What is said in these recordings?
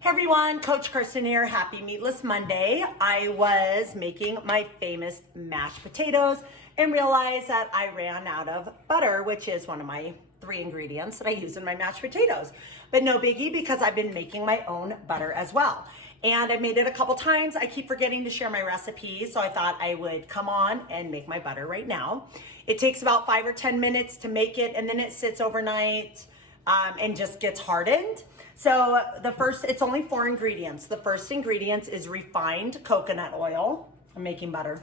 Hey everyone, Coach Kirsten here. Happy Meatless Monday. I was making my famous mashed potatoes and realized that I ran out of butter, which is one of my 3 ingredients that I use in my mashed potatoes. But no biggie, because I've been making my own butter as well. And I've made it a couple times. I keep forgetting to share my recipe, so I thought I would come on and make my butter right now. It takes about 5 or 10 minutes to make it, and then it sits overnight and just gets hardened. So it's only 4 ingredients. The first ingredient is refined coconut oil. I'm making butter.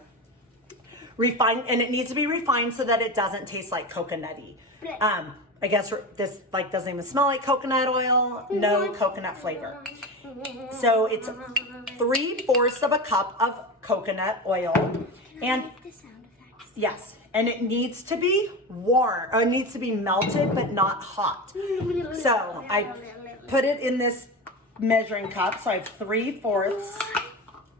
Refined, and it needs to be refined so that it doesn't taste like coconutty. I guess this doesn't even smell like coconut oil, no coconut flavor. So it's 3/4 of a cup of coconut oil. And yes, and it needs to be warm, or it needs to be melted, but not hot. So I put it in this measuring cup. So I have 3/4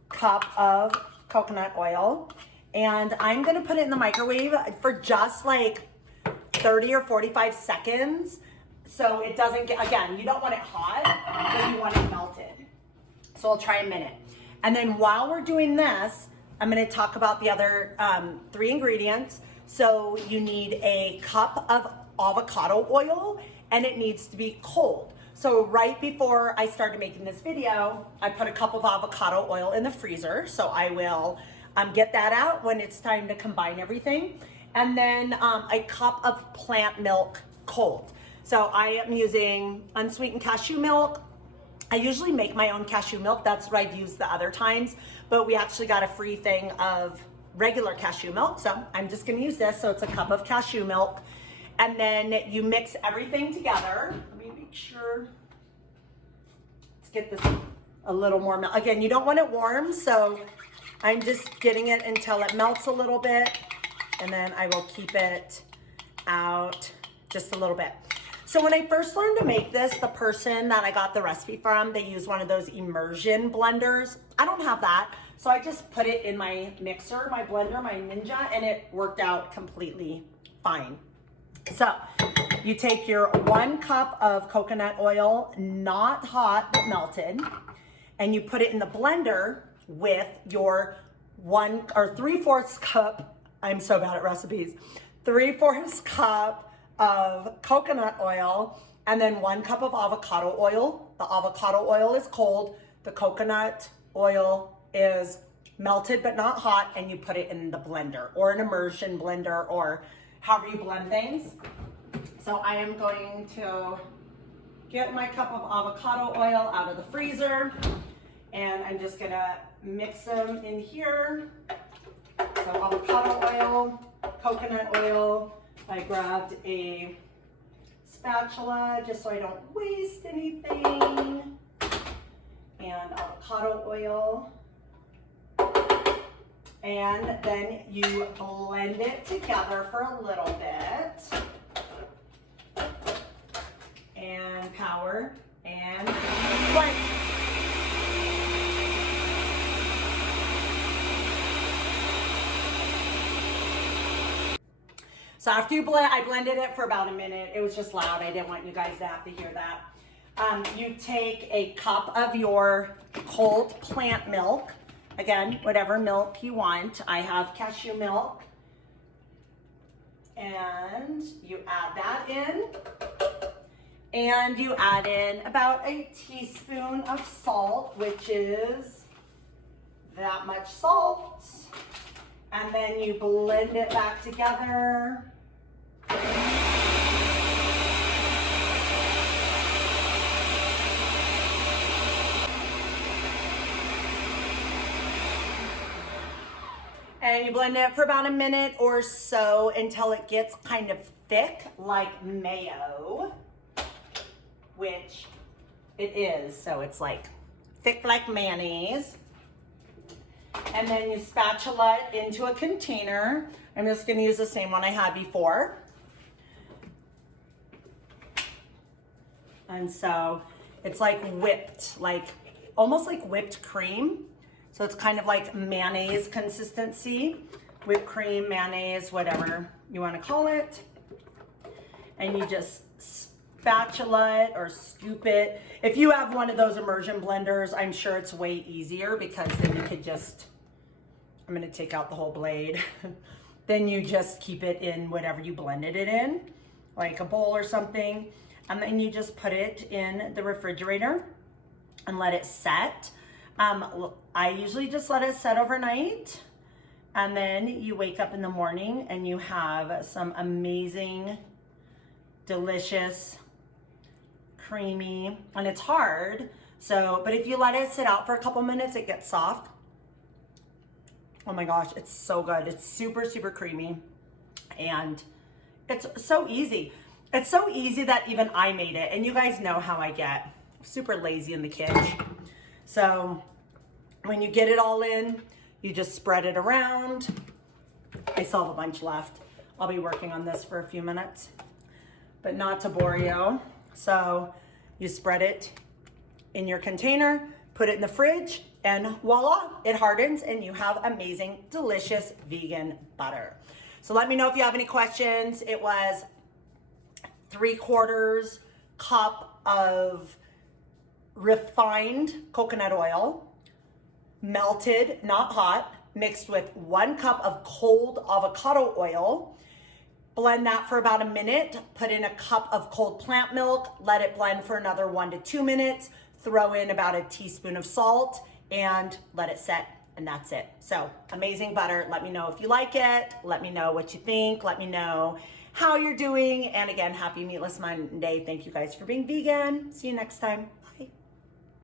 cup of coconut oil, and I'm gonna put it in the microwave for just like 30 or 45 seconds. So it doesn't get, again, you don't want it hot, but you want it melted. So I'll try a minute. And then while we're doing this, I'm gonna talk about the other 3 ingredients. So you need a cup of avocado oil, and it needs to be cold. So right before I started making this video, I put a cup of avocado oil in the freezer. So I will get that out when it's time to combine everything. And then a cup of plant milk cold. So I am using unsweetened cashew milk. I usually make my own cashew milk. That's what I've used the other times, but we actually got a free thing of regular cashew milk. So I'm just gonna use this. So it's a cup of cashew milk. And then you mix everything together. Let me make sure. Let's get this a little more. Again, you don't want it warm, so I'm just getting it until it melts a little bit, and then I will keep it out just a little bit. So when I first learned to make this, the person that I got the recipe from, they use one of those immersion blenders. I don't have that, so I just put it in my mixer, my blender, my Ninja, and it worked out completely fine. So you take your 1 cup of coconut oil, not hot, but melted, and you put it in the blender with your 3/4 cup, I'm so bad at recipes, 3/4 cup of coconut oil, and then 1 cup of avocado oil. The avocado oil is cold, the coconut oil is melted but not hot, and you put it in the blender or an immersion blender or however you blend things. So I am going to get my cup of avocado oil out of the freezer, and I'm just gonna mix them in here. So avocado oil, coconut oil. I grabbed a spatula just so I don't waste anything. And avocado oil. And then you blend it together for a little bit. And power and blend. So after you blend, I blended it for about a minute. It was just loud. I didn't want you guys to have to hear that. You take a cup of your cold plant milk. Again, whatever milk you want. I have cashew milk. And you add that in. And you add in about a teaspoon of salt, which is that much salt. And then you blend it back together. And you blend it for about a minute or so until it gets kind of thick like mayo, which it is. So it's like thick like mayonnaise. And then you spatula it into a container. I'm just gonna use the same one I had before. And so it's like whipped, like almost like whipped cream. So it's kind of like mayonnaise consistency, whipped cream, mayonnaise, whatever you want to call it. And you just spatula it or scoop it. If you have one of those immersion blenders, I'm sure it's way easier because then you could just, I'm gonna take out the whole blade. Then you just keep it in whatever you blended it in, like a bowl or something. And then you just put it in the refrigerator and let it set. I usually just let it set overnight. And then you wake up in the morning and you have some amazing, delicious, creamy, and it's hard. So, but if you let it sit out for a couple minutes, it gets soft. Oh my gosh, it's so good. It's super, super creamy. And it's so easy. It's so easy that even I made it. And you guys know how I get super lazy in the kitchen. So when you get it all in, you just spread it around. I still have a bunch left. I'll be working on this for a few minutes, but not to bore you. So you spread it in your container, put it in the fridge, and voila, it hardens and you have amazing, delicious vegan butter. So let me know if you have any questions. It was 3/4 cup of refined coconut oil, melted, not hot, mixed with 1 cup of cold avocado oil. Blend that for about a minute, put in a cup of cold plant milk, let it blend for another 1 to 2 minutes, throw in about a teaspoon of salt, and let it set, and that's it. So amazing butter. Let me know if you like it. Let me know what you think. Let me know how you're doing. And again, happy Meatless Monday. Thank you guys for being vegan. See you next time.